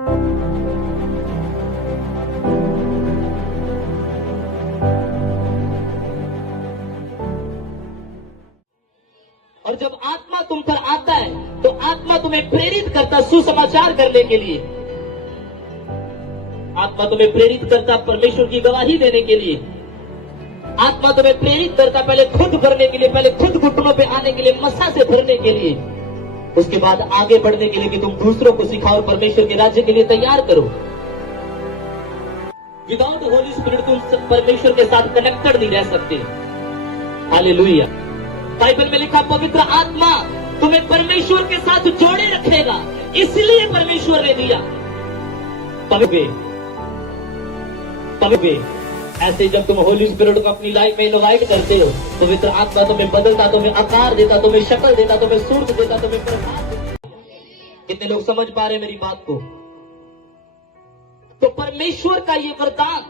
और जब आत्मा तुम पर आता है तो आत्मा तुम्हें प्रेरित करता सुसमाचार करने के लिए। आत्मा तुम्हें प्रेरित करता परमेश्वर की गवाही देने के लिए। आत्मा तुम्हें प्रेरित करता पहले खुद भरने के लिए, पहले खुद घुटनों पे आने के लिए, मसा से भरने के लिए, उसके बाद आगे बढ़ने के लिए कि तुम दूसरों को सिखाओ और परमेश्वर के राज्य के लिए तैयार करो। विदाउट होली स्पिरिट तुम परमेश्वर के साथ कनेक्टेड नहीं रह सकते। हालेलुया। बाइबल में लिखा पवित्र आत्मा तुम्हें परमेश्वर के साथ जोड़े रखेगा, इसलिए परमेश्वर ने दिया। पवित्र ऐसे जब तुम होली स्पिरिट को अपनी लाइफ में इनवाइट करते हो, पवित्र आत्मा तुम्हें बदलता, तुम्हें आकार देता, तुम्हें शक्ल देता, तुम्हें सूरत देता, तुम्हें प्रकाश देता। कितने लोग समझ पा रहे मेरी बात को? तो परमेश्वर का ये वरदान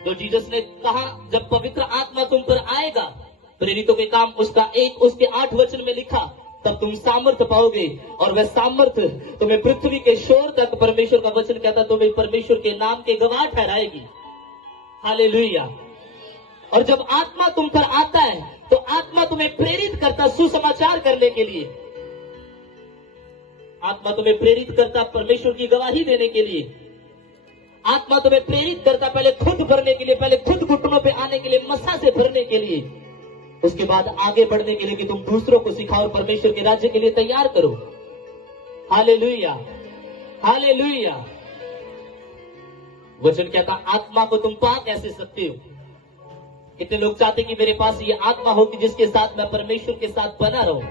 जो जीसस ने कहा, जब पवित्र आत्मा तुम पर आएगा, प्रेरितों के काम उसके 8 वचन में लिखा, तब तुम सामर्थ्य पाओगे। और वह सामर्थ्य तुम्हें पृथ्वी के शोर तक, परमेश्वर का वचन कहता, तुम्हें परमेश्वर के नाम के गवाह ठहराएगी। हालेलुया। और जब आत्मा तुम पर आता है तो आत्मा तुम्हें प्रेरित करता सुसमाचार करने के लिए। आत्मा तुम्हें प्रेरित करता परमेश्वर की गवाही देने के लिए। आत्मा तुम्हें प्रेरित करता पहले खुद भरने के लिए, पहले खुद घुटनों पे आने के लिए, मसा से भरने के लिए, उसके बाद आगे बढ़ने के लिए कि तुम दूसरों को सिखाओ और परमेश्वर के राज्य के लिए तैयार करो। Hallelujah, hallelujah. वचन कहता आत्मा को तुम पा कैसे सकते हो? कितने लोग चाहते कि मेरे पास ये आत्मा हो कि जिसके साथ मैं परमेश्वर के साथ बना रहूं?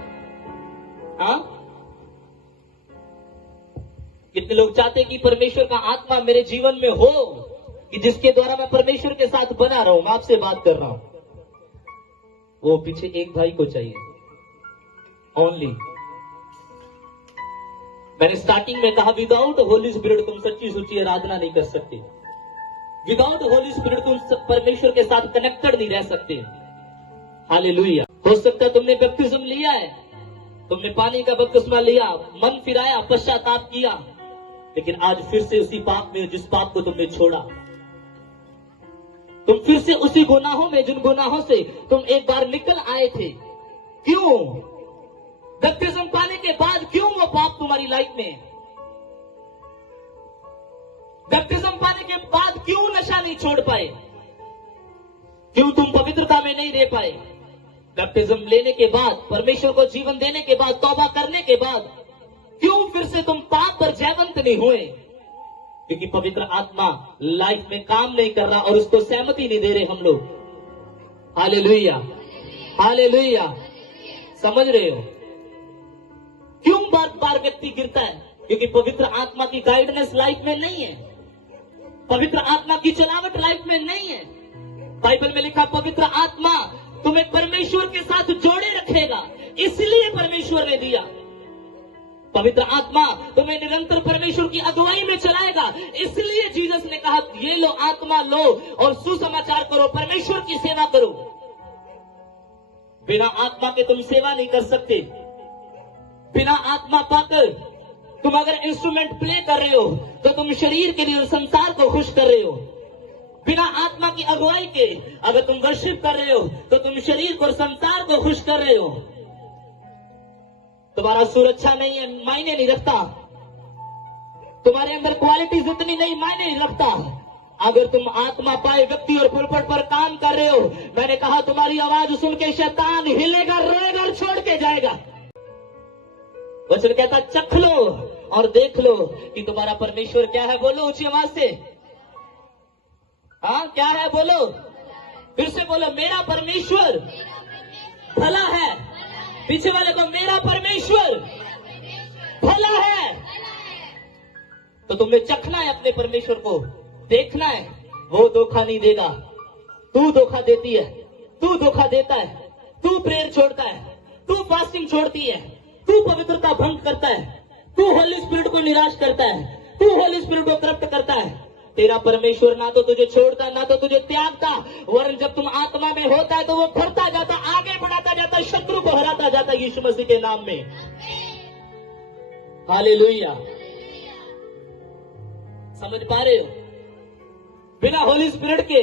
हाँ, कितने लोग चाहते कि परमेश्वर का आत्मा मेरे जीवन में हो कि जिसके द्वारा मैं परमेश्वर के साथ बना रहूं? मैं आपसे बात कर रहा हूं। वो पीछे एक भाई को चाहिए ओनली। मैंने स्टार्टिंग में कहा विदाउट होली स्पिरिट तुम सच्ची सुची आराधना नहीं कर सकते। विदाउट होली स्पिरिट तुम परमेश्वर के साथ कनेक्टेड नहीं रह सकते। हालेलुया। हो सकता है तुमने बपतिस्म लिया है, तुमने पानी का बपतिस्मा लिया, मन फिराया, पश्चाताप किया, लेकिन आज फिर से उसी पाप में, जिस पाप को तुमने छोड़ा, तुम फिर से उसी गुनाहों में, जिन गुनाहों से तुम एक बार निकल आए थे। क्यों? बपतिस्म पाने के बाद क्यों वो पाप तुम्हारी लाइफ में? बपतिस्म पाने के बाद क्यों नशा नहीं छोड़ पाए? क्यों तुम पवित्रता में नहीं रह पाए? बपतिस्म लेने के बाद, परमेश्वर को जीवन देने के बाद, तौबा करने के बाद क्यों फिर से तुम पाप पर जयवंत नहीं हुए? क्योंकि पवित्र आत्मा लाइफ में काम नहीं कर रहा और उसको सहमति नहीं दे रहे हम लोग। Hallelujah, hallelujah. समझ रहे हो? क्यों बार बार व्यक्ति गिरता है? क्योंकि पवित्र आत्मा की गाइडेंस लाइफ में नहीं है, पवित्र आत्मा की चलावट लाइफ में नहीं है। बाइबल में लिखा पवित्र आत्मा तुम्हें परमेश्वर के साथ जोड़े रखेगा, इसलिए परमेश्वर ने दिया। पवित्र आत्मा तुम्हें निरंतर परमेश्वर की अगुवाई में चलाएगा, इसलिए जीसस ने कहा ये लो आत्मा लो और सुसमाचार करो, परमेश्वर की सेवा करो। बिना आत्मा के तुम सेवा नहीं कर सकते। बिना आत्मा पाकर तुम अगर इंस्ट्रूमेंट प्ले कर रहे हो तो तुम शरीर के लिए और संसार को खुश कर रहे हो। बिना आत्मा की अगुवाई के अगर तुम वर्शिप कर रहे हो तो तुम शरीर को और संसार को खुश कर रहे हो। तुम्हारा सुरक्षा नहीं है, मायने नहीं रखता। तुम्हारे अंदर क्वालिटीज इतनी नहीं, मायने नहीं रखता। अगर तुम आत्मा पाए व्यक्ति और पुलपट पर काम कर रहे हो, मैंने कहा तुम्हारी आवाज सुन के शैतान हिलेगा, रोएगा और छोड़ के जाएगा। वचन कहता चख लो और देख लो कि तुम्हारा परमेश्वर क्या है। बोलो ऊंची आवाज से, हाँ क्या है? बोलो, फिर से बोलो, मेरा परमेश्वर भला है। पीछे वाले को, मेरा परमेश्वर भला है। तो तुम्हें चखना है अपने परमेश्वर को, देखना है वो धोखा नहीं देगा। तू धोखा देती है, तू धोखा देता है, तू प्रेयर छोड़ता है, तू फास्टिंग छोड़ती है, तू पवित्रता भंग करता है, तू होली स्पिरिट को निराश करता है, तू होली स्पिरिट को करप्ट करता है। तेरा परमेश्वर ना तो तुझे छोड़ता ना तो तुझे त्यागता, वरन जब तुम आत्मा में होता है तो वो भरता जाता, आगे बढ़ाता जाता, शत्रु को हराता जाता यीशु मसीह के नाम में। हालेलुया। समझ पा रहे हो? बिना होली स्पिरिट के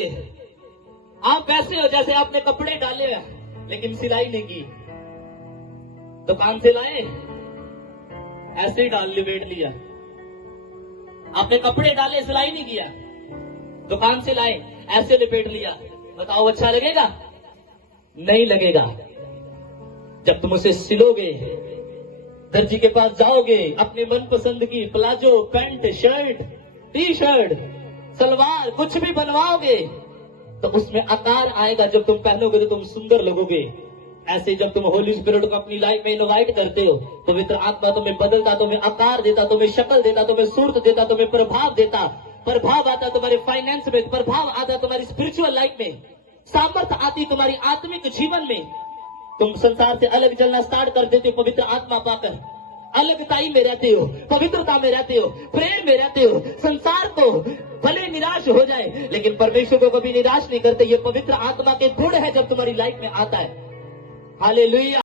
आप वैसे हो जैसे आपने कपड़े डाले हैं लेकिन सिलाई नहीं की। दुकान से लाए, ऐसे ही डाल लिपेट लिया। आपने कपड़े डाले, सिलाई नहीं किया। दुकान से लाए, ऐसे लिपेट लिया। बताओ अच्छा लगेगा? नहीं लगेगा। जब तुम उसे सिलोगे, दर्जी के पास जाओगे, अपने मनपसंद की palazzo, pant, shirt, T shirt, salwar कुछ भी बनवाओगे तो उसमें आकार आएगा। जब तुम पहनोगे तो तुम सुंदर लगोगे। ऐसे जब तुम होली स्पिरिट को अपनी लाइफ में इनवाइट करते हो, पवित्र आत्मा तुम्हें बदलता, तुम्हें आकार देता, तुम्हें शक्ल देता, तुम्हें सूरत देता, तुम्हें प्रभाव देता। प्रभाव आता तुम्हारे फाइनेंस में, प्रभाव आता तुम्हारी स्पिरिचुअल लाइफ में, सामर्थ्य आती तुम्हारी आत्मिक जीवन में। तुम संसार से अलग चलना स्टार्ट कर देते हो पवित्र आत्मा पाकर। अलगताई में रहते हो, पवित्रता में रहते हो, प्रेम में रहते हो। संसार को भले निराश हो जाए लेकिन परमेश्वर को कभी निराश नहीं करते। ये पवित्र आत्मा के गुण है जब तुम्हारी लाइफ में आता है। हालेलुया।